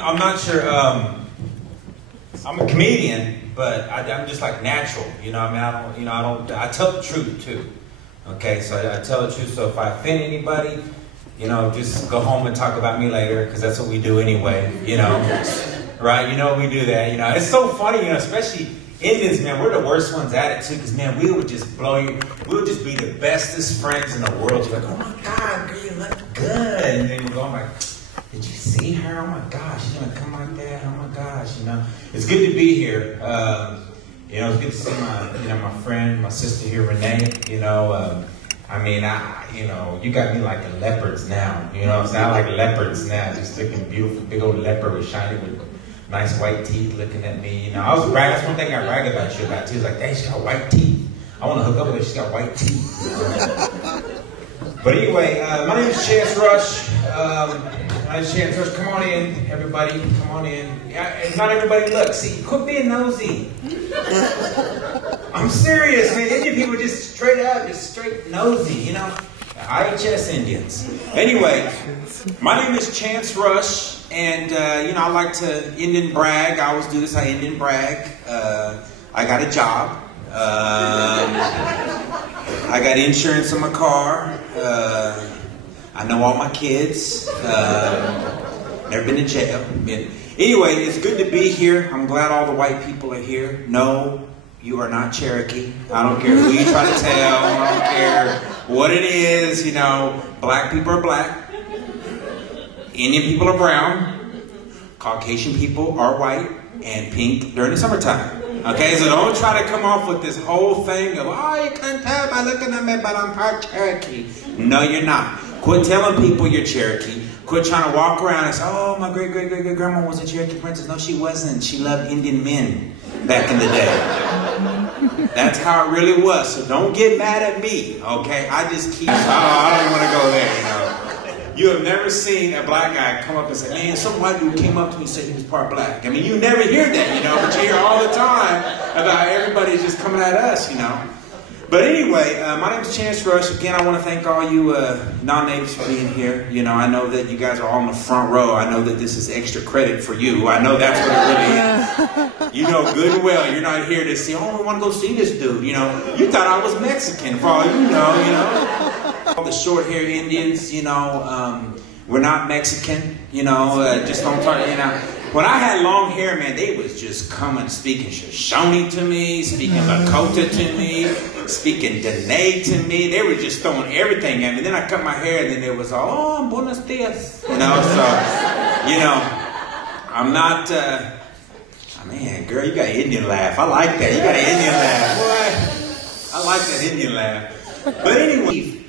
I'm not sure. I'm a comedian, but I'm just like natural. You know, I mean, I tell the truth too. Okay, so I tell the truth. So if I offend anybody, you know, just go home and talk about me later, because that's what we do anyway. You know, right? You know, we do that. You know, it's so funny. You know, especially Indians, man. We're the worst ones at it too, because man, we would just blow you. We would just be the bestest friends in the world. You're like, oh my God, girl, you look good, and then you're going like, did you see her? Oh my gosh, she's gonna come like that. Oh my gosh, you know. It's good to be here. You know, it's good to see my friend, my sister here, Renee. You know, I mean, you know, you got me like the leopards now. You know, it's not like leopards now, just looking beautiful, big old leopard with shiny, with nice white teeth, looking at me. You know, I was bragging. That's one thing I brag about you about too. It's like, dang, she got white teeth. I want to hook up with her. She's got white teeth. You know? But anyway, my name is Chance Rush. Chance Rush, come on in, everybody, come on in. Yeah, not everybody look. See, quit being nosy. I'm serious, man. Indian people just straight up, just straight nosy, you know. IHS Indians. Anyway, my name is Chance Rush, and you know, I like to Indian brag. I always do this. I Indian brag. I got a job. I got insurance on my car. I know all my kids. Never been to jail. Anyway, it's good to be here. I'm glad all the white people are here. No, you are not Cherokee. I don't care who you try to tell. I don't care what it is. You know, black people are black. Indian people are brown. Caucasian people are white and pink during the summertime. Okay, so don't try to come off with this whole thing of, oh, you can't tell by looking at me, but I'm part Cherokee. No, you're not. Quit telling people you're Cherokee. Quit trying to walk around and say, oh, my great-great-great-great-grandma was a Cherokee princess. No, she wasn't. She loved Indian men back in the day. That's how it really was. So don't get mad at me, okay? I just keep, I don't want to go there, you know. You have never seen a black guy come up and say, man, some white dude came up to me and said he was part black. I mean, you never hear that, you know, but you hear all the time about everybody just coming at us, you know. But anyway, my name is Chance Rush. Again, I want to thank all you non-natives for being here. You know, I know that you guys are all in the front row. I know that this is extra credit for you. I know that's what it really is. You know good and well, you're not here to see, oh, we want to go see this dude. You know, you thought I was Mexican for all you know. All the short-haired Indians, you know, we're not Mexican, you know, just don't talk, you know. When I had long hair, man, they was just coming, speaking Shoshone to me, speaking Lakota to me, speaking Dene to me. They were just throwing everything at me. Then I cut my hair, and then it was all, oh, buenos dias. You know, so, you know, I'm not, man, girl, you got an Indian laugh. I like that. You got an Indian laugh. Boy, I like that Indian laugh. But anyway,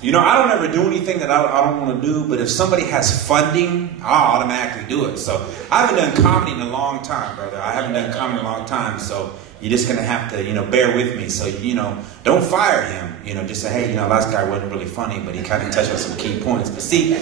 you know, I don't ever do anything that I don't want to do, but if somebody has funding, I'll automatically do it. So I haven't done comedy in a long time, brother. I haven't done comedy in a long time, so you're just going to have to, you know, bear with me. So, you know, don't fire him. You know, just say, hey, you know, last guy wasn't really funny, but he kind of touched on some key points. But see,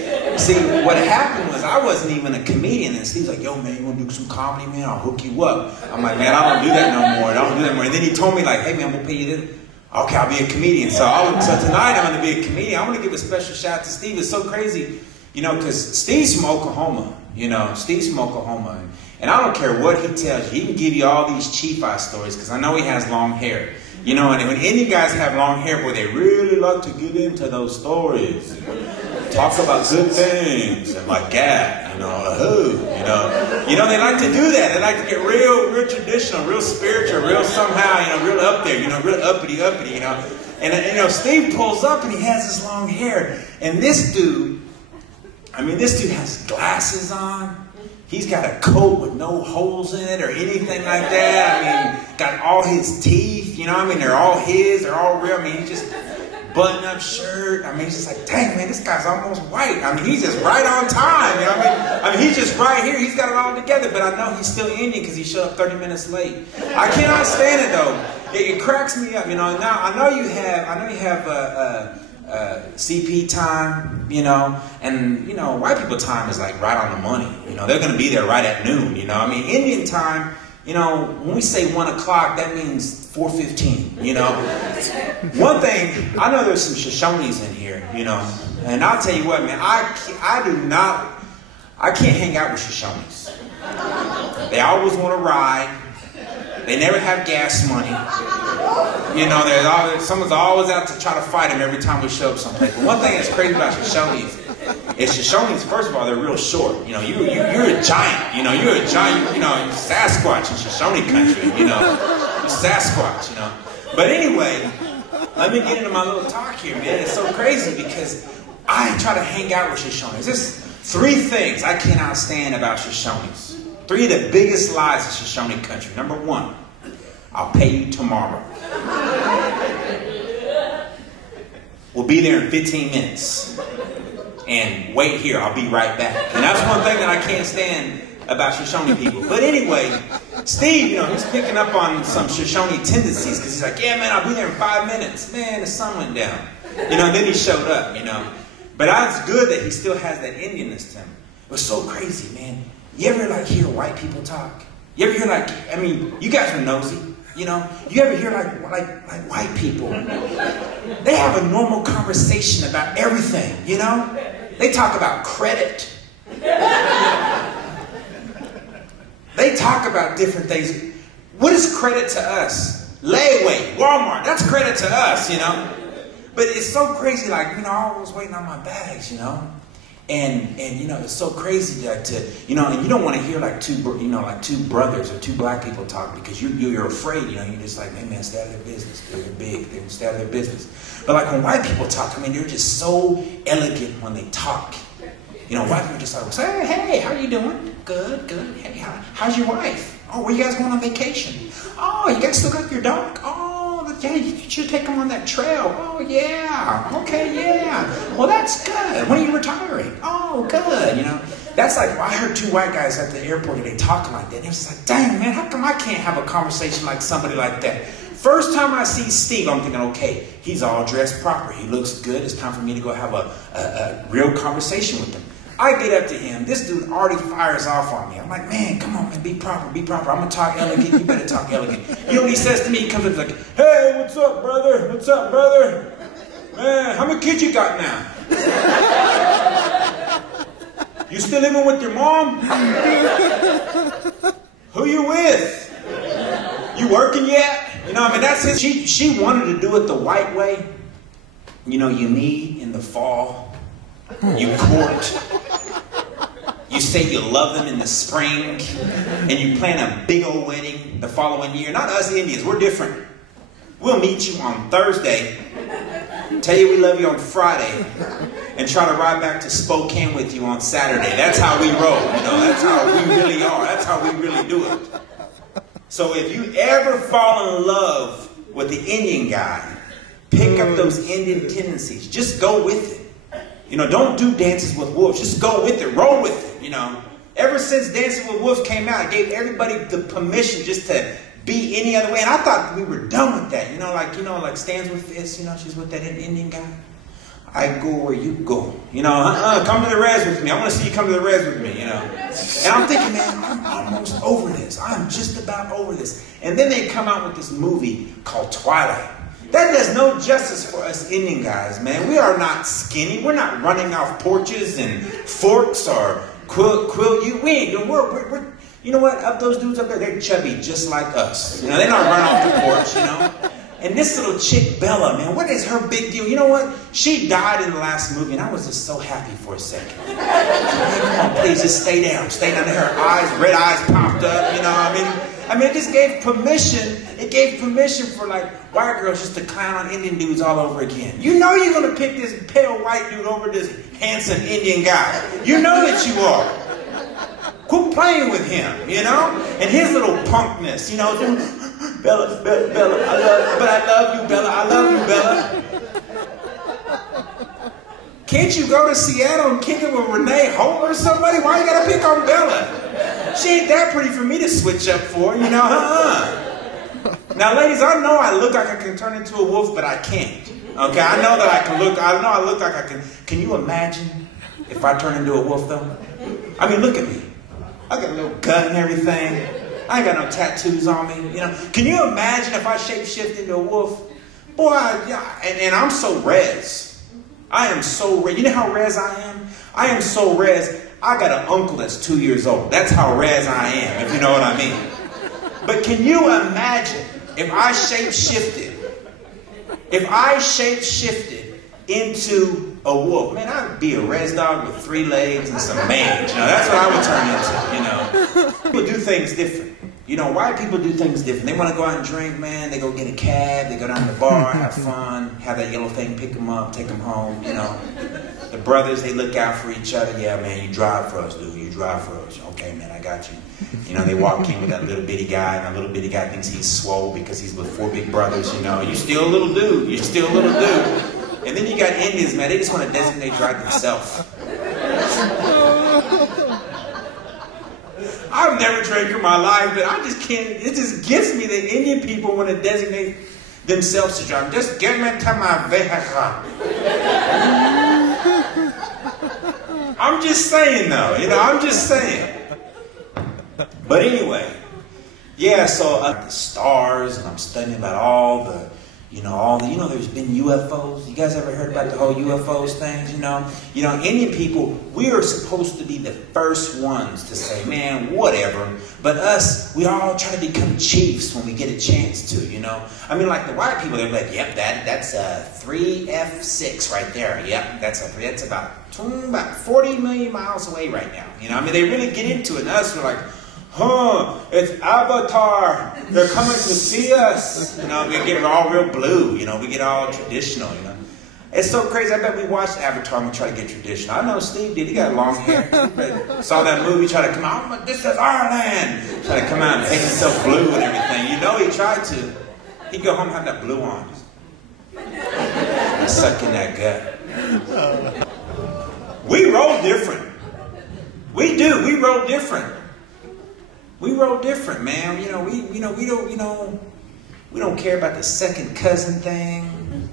what happened was I wasn't even a comedian. And Steve's like, yo, man, you want to do some comedy, man? I'll hook you up. I'm like, man, I don't do that no more. I don't do that anymore. And then he told me, like, hey, man, I'm going to pay you this. Okay, I'll be a comedian. So tonight I'm going to be a comedian. I want to give a special shout out to Steve. It's so crazy, you know, because Steve's from Oklahoma. You know, Steve's from Oklahoma. And I don't care what he tells you. He can give you all these Chief Eye stories because I know he has long hair. You know, and when Indian guys have long hair, boy, they really like to get into those stories. Talk about good things and like that, you know, you know, they like to do that. They like to get real traditional, real spiritual, real somehow, you know, real up there, you know, real uppity, you know. And you know, Steve pulls up and he has his long hair. And this dude, I mean, this dude has glasses on. He's got a coat with no holes in it or anything like that. I mean, got all his teeth, you know, I mean, they're all his, they're all real. I mean, he just button-up shirt. I mean, he's just like, dang, man, this guy's almost white. I mean, he's just right on time. You know what I mean? He's just right here. He's got it all together. But I know he's still Indian because he showed up 30 minutes late. I cannot stand it though. It cracks me up. You know. Now I know you have CP time. You know, and you know, white people time is like right on the money. You know, they're gonna be there right at noon. You know, I mean, Indian time. You know, when we say 1 o'clock, that means 4:15, you know. One thing, I know there's some Shoshones in here, you know. And I'll tell you what, man, I do not I can't hang out with Shoshones. They always want to ride. They never have gas money. You know, someone's always out to try to fight them every time we show up someplace. But one thing that's crazy about Shoshones is Shoshones, first of all, they're real short. You know, you're a giant. You know, you're a giant. You know, Sasquatch in Shoshone country. You know, you're Sasquatch. You know. But anyway, let me get into my little talk here, man. It's so crazy because I try to hang out with Shoshones. There's 3 things I cannot stand about Shoshones. 3 of the biggest lies of Shoshone country. Number 1, I'll pay you tomorrow. We'll be there in 15 minutes. And wait here, I'll be right back. And that's one thing that I can't stand about Shoshone people. But anyway, Steve, you know, he's picking up on some Shoshone tendencies because he's like, yeah, man, I'll be there in 5 minutes. Man, the sun went down. You know, and then he showed up, you know. But it's good that he still has that Indianness to him. It was so crazy, man. You ever like hear white people talk? You ever hear like, I mean, you guys are nosy, you know? You ever hear like white people? They have a normal conversation about everything, you know? They talk about credit. They talk about different things. What is credit to us? Layaway, Walmart, that's credit to us, you know? But it's so crazy, like, you know, I was waiting on my bags, you know? And you know, it's so crazy to you know, and you don't want to hear like two brothers or 2 black people talk because you're afraid, you know, you're just like, man, stay out of their business. They're big, they stay out of their business. But like when white people talk, I mean, they're just so elegant when they talk. You know, white people just like, say, hey, how you doing? Good. Hey, how's your wife? Oh, where you guys going on vacation? Oh, you guys still got your dog? Oh, yeah, you should take them on that trail. Oh, yeah. Okay, yeah. Well, that's good. When are you retiring? Oh, good. You know, that's like, well, I heard 2 white guys at the airport and they talking like that. And it was like, dang, man, how come I can't have a conversation like somebody like that? First time I see Steve, I'm thinking, okay, he's all dressed proper. He looks good. It's time for me to go have a real conversation with him. I get up to him. This dude already fires off on me. I'm like, man, come on, man, be proper. I'm going to talk elegant. You better talk elegant. You know what he says to me? He comes up like, hey, what's up, brother? What's up, brother? Man, how many kids you got now? You still living with your mom? Who you with? You working yet? You know, I mean, that's his. She wanted to do it the white way. You know, you meet in the fall. You court. You say you love them in the spring. And you plan a big old wedding the following year. Not us Indians. We're different. We'll meet you on Thursday. Tell you we love you on Friday. And try to ride back to Spokane with you on Saturday. That's how we roll. You know, that's how we really are. That's how we really do it. So if you ever fall in love with the Indian guy, pick up those Indian tendencies. Just go with it. You know, don't do Dances with Wolves. Just go with it. Roll with it, you know. Ever since Dancing with Wolves came out, it gave everybody the permission just to be any other way. And I thought we were done with that. You know, like Stands with Fists, you know, she's with that Indian guy. I go where you go. You know, come to the res with me. I want to see you come to the res with me, you know. And I'm thinking, man, I'm almost over this. I'm just about over this. And then they come out with this movie called Twilight. That does no justice for us Indian guys, man. We are not skinny. We're not running off porches and forks or quill you. We ain't doing. We're you know what? Up those dudes up there, they're chubby just like us. You know, they're not running off the porch. You know. And this little chick Bella, man, what is her big deal? You know what? She died in the last movie, and I was just so happy for a second. So, hey, come on, please, just stay down. Stay down there. Her eyes, red eyes popped up. You know, I mean, it just gave permission. It gave permission for like white girls just to clown on Indian dudes all over again. You know you're gonna pick this pale white dude over this handsome Indian guy. You know that you are. Quit playing with him, you know, and his little punkness, you know. Bella, I love you, Bella. I love you, Bella. Can't you go to Seattle and kick it with Renee Holt or somebody? Why you gotta pick on Bella? She ain't that pretty for me to switch up for, you know? Now, ladies, I know I look like I can turn into a wolf, but I can't. Okay, I know that I can look. I know I look like I can. Can you imagine if I turn into a wolf, though? I mean, look at me. I got a little gut and everything. I ain't got no tattoos on me, you know. Can you imagine if I shapeshift into a wolf? Boy, and I'm so res. I am so res. You know how res I am? I am so res. I got an uncle that's 2 years old. That's how res I am, if you know what I mean. But can you imagine if I shape-shifted? If I shape-shifted into a wolf, man, I'd be a res dog with 3 legs and some mange. You know, that's what I would turn into, you know. People do things different. You know, white people do things different. They want to go out and drink, man. They go get a cab. They go down to the bar, have fun, have that yellow thing, pick them up, take them home, you know. The brothers, they look out for each other. Yeah, man, you drive for us, dude. You drive for us. Okay, man, I got you. You know, they walk in with that little bitty guy, and that little bitty guy thinks he's swole because he's with 4 big brothers, you know. You're still a little dude. You're still a little dude. And then you got Indians, man. They just want to designate drive themselves. I've never drank in my life, but I just can't. It just gets me that Indian people want to designate themselves to drive. Just get me to my vehicle. I'm just saying, though. You know, I'm just saying. But anyway, yeah. So the stars, and I'm studying about all the. You know, there's been UFOs. You guys ever heard about the whole UFOs things, you know? You know, Indian people, we are supposed to be the first ones to say, man, whatever. But us, we all try to become chiefs when we get a chance to, you know? I mean, like the white people, they're like, yep, that's a 3F6 right there. Yep, that's about 40 million miles away right now. You know, I mean, they really get into it. And us, we're like, it's Avatar. They're coming to see us. You know, we get all real blue. You know, we get all traditional, you know. It's so crazy. I bet we watched Avatar and we try to get traditional. I know Steve did. He got long hair. Saw that movie, try to come out. This is our land. Try to come out and paint himself blue and everything. You know he tried to. He'd go home and have that blue on. And suck in that gut. We roll different. We do. We roll different. We roll different, man. You know, we don't care about the second cousin thing.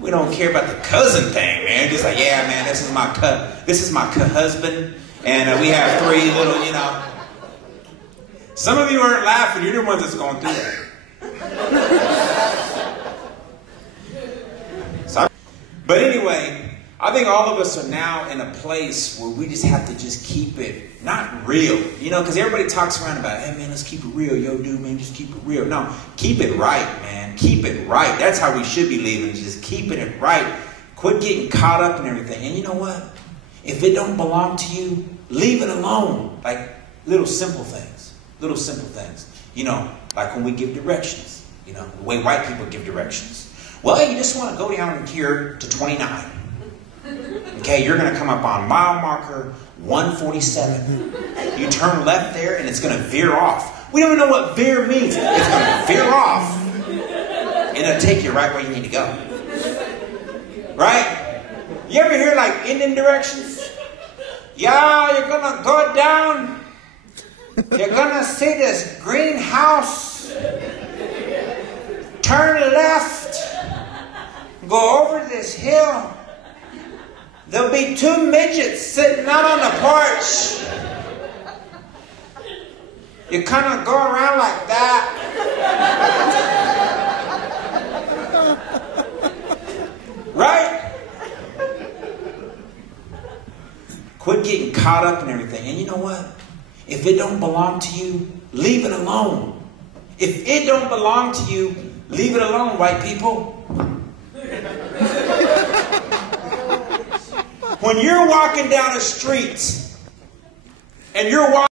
We don't care about the cousin thing, man. Just like, yeah, man, this is my husband, and we have 3 little, you know. Some of you aren't laughing. You're the ones that's going through that. But anyway, I think all of us are now in a place where we just have to just keep it not real, you know, because everybody talks around about, hey, man, let's keep it real. Yo, dude, man, just keep it real. No, keep it right, man. Keep it right. That's how we should be living, just keeping it right. Quit getting caught up in everything. And you know what? If it don't belong to you, leave it alone. Like little simple things. Little simple things. You know, like when we give directions, you know, the way white people give directions. Well, you just want to go down here to 29. Okay, you're going to come up on mile marker 147. You turn left there and it's going to veer off. We don't know what veer means. It's going to veer off. And it'll take you right where you need to go. Right? You ever hear like Indian directions? Yeah, you're going to go down. You're going to see this green house. Turn left. Go over this hill. There'll be 2 midgets sitting out on the porch. You kind of go around like that. Right? Quit getting caught up in everything. And you know what? If it don't belong to you, leave it alone. If it don't belong to you, leave it alone, white people. When you're walking down a street and you're walking